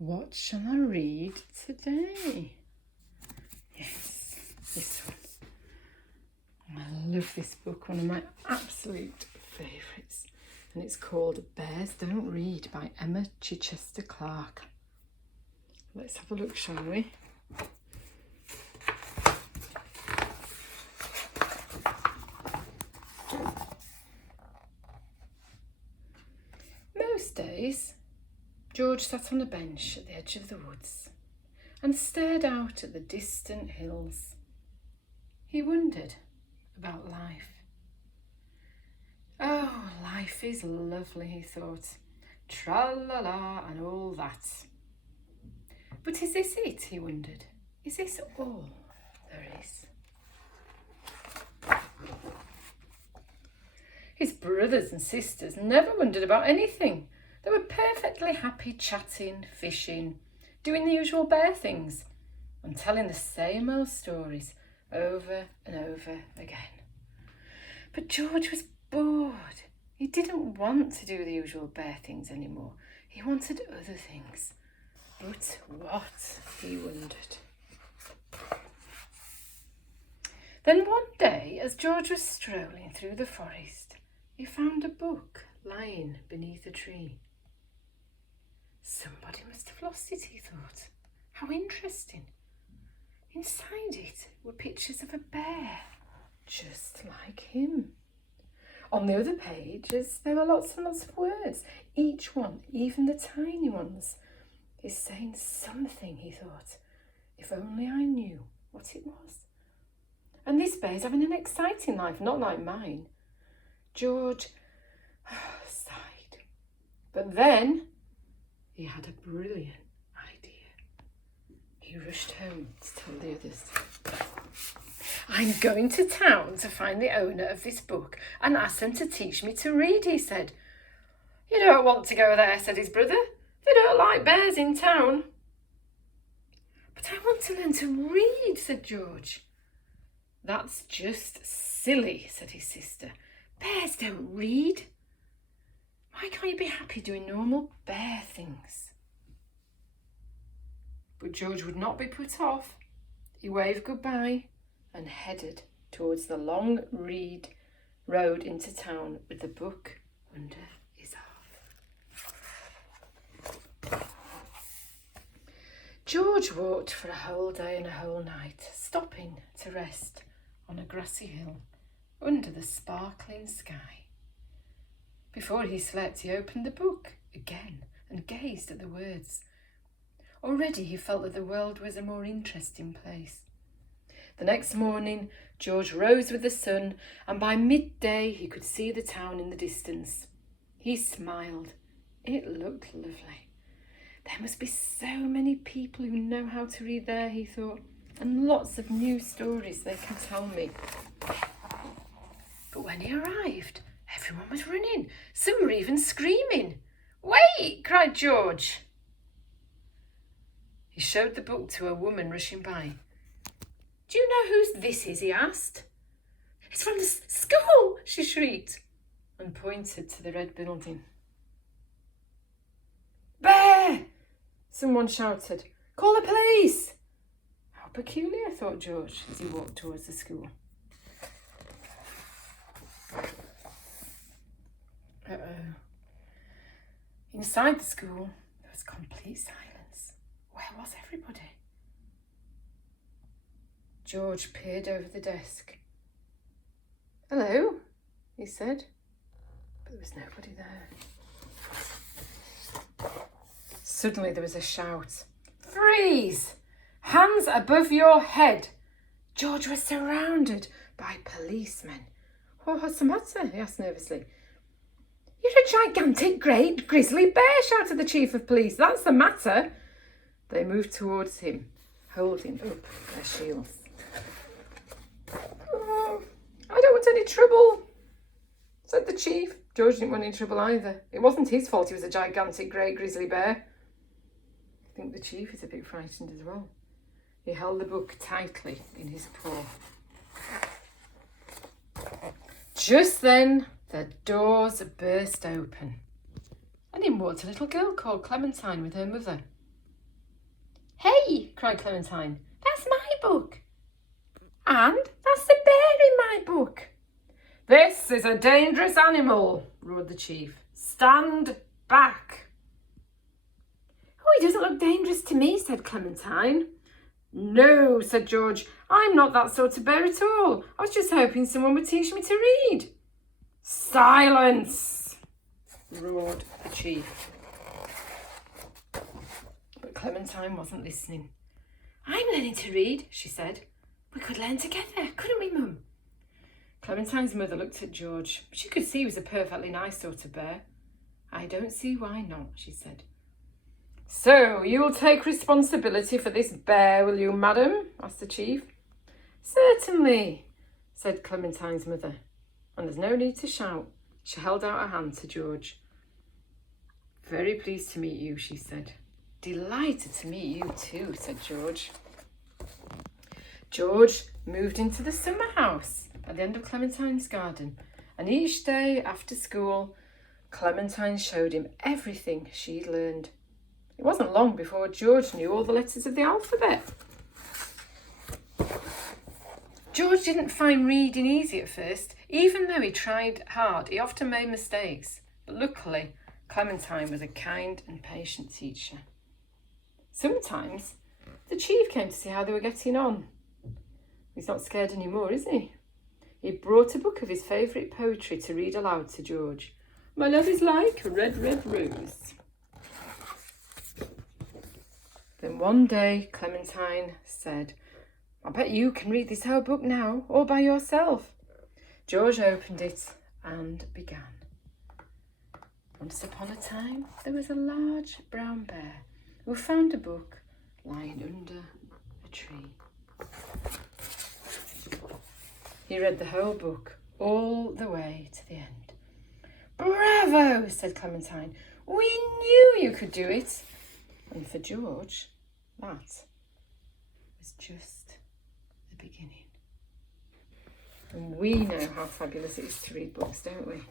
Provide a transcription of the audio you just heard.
What shall I read today? Yes, this one. I love this book, one of my absolute favourites. And it's called Bears Don't Read by Emma Chichester Clark. Let's have a look, shall we? Most days, George sat on a bench at the edge of the woods and stared out at the distant hills. He wondered about life. Oh, life is lovely, he thought. Tra-la-la and all that. But is this it, he wondered? Is this all there is? His brothers and sisters never wondered about anything. They were perfectly happy chatting, fishing, doing the usual bear things, and telling the same old stories over and over again. But George was bored. He didn't want to do the usual bear things anymore. He wanted other things. But what, he wondered. Then one day, as George was strolling through the forest, he found a book lying beneath a tree. Somebody must have lost it, he thought. How interesting. Inside it were pictures of a bear, just like him. On the other pages, there were lots and lots of words. Each one, even the tiny ones, is saying something, he thought. If only I knew what it was. And this bear's having an exciting life, not like mine. George sighed. But then he had a brilliant idea. He rushed home to tell the others. I'm going to town to find the owner of this book and ask them to teach me to read, he said. You don't want to go there, said his brother. They don't like bears in town. But I want to learn to read, said George. That's just silly, said his sister. Bears don't read. Why can't you be happy doing normal bear things? But George would not be put off. He waved goodbye and headed towards the long reed road into town with the book under his arm. George walked for a whole day and a whole night, stopping to rest on a grassy hill under the sparkling sky. Before he slept, he opened the book again and gazed at the words. Already he felt that the world was a more interesting place. The next morning, George rose with the sun, and by midday he could see the town in the distance. He smiled. It looked lovely. There must be so many people who know how to read there, he thought, and lots of new stories they can tell me. But when he arrived, everyone was running. Some were even screaming. Wait, cried George. He showed the book to a woman rushing by. Do you know whose this is? He asked. It's from the school, she shrieked, and pointed to the red building. Bear! Someone shouted. Call the police! How peculiar, thought George as he walked towards the school. Uh-oh. Inside the school, there was complete silence. Where was everybody? George peered over the desk. Hello, he said, but there was nobody there. Suddenly there was a shout. Freeze! Hands above your head! George was surrounded by policemen. Oh, what's the matter? He asked nervously. You're a gigantic, great, grizzly bear, shouted the chief of police. That's the matter. They moved towards him, holding up their shields. Oh, I don't want any trouble, said the chief. George didn't want any trouble either. It wasn't his fault he was a gigantic, great, grizzly bear. I think the chief is a bit frightened as well. He held the book tightly in his paw. Just then, the doors burst open, and in walked a little girl called Clementine with her mother. way, cried Clementine. That's my book. And that's the bear in my book. This is a dangerous animal, roared the chief. Stand back. Oh, he doesn't look dangerous to me, said Clementine. No, said George. I'm not that sort of bear at all. I was just hoping someone would teach me to read. Silence, roared the chief. But Clementine wasn't listening. I'm learning to read, she said. We could learn together, couldn't we, Mum? Clementine's mother looked at George. She could see he was a perfectly nice sort of bear. I don't see why not, she said. So, you'll take responsibility for this bear, will you, madam? Asked the chief. Certainly, said Clementine's mother. And there's no need to shout. She held out her hand to George. Very pleased to meet you, she said. Delighted to meet you too, said George. George moved into the summer house at the end of Clementine's garden, and each day after school, Clementine showed him everything she'd learned. It wasn't long before George knew all the letters of the alphabet. George didn't find reading easy at first. Even though he tried hard, he often made mistakes. But luckily, Clementine was a kind and patient teacher. Sometimes, the chief came to see how they were getting on. He's not scared anymore, is he? He brought a book of his favourite poetry to read aloud to George. My love is like a red, red rose. Then one day, Clementine said, I bet you can read this whole book now, all by yourself. George opened it and began. Once upon a time, there was a large brown bear who found a book lying under a tree. He read the whole book, all the way to the end. Bravo, said Clementine. We knew you could do it. And for George, that was just the beginning. And we know how fabulous it is to read books, don't we?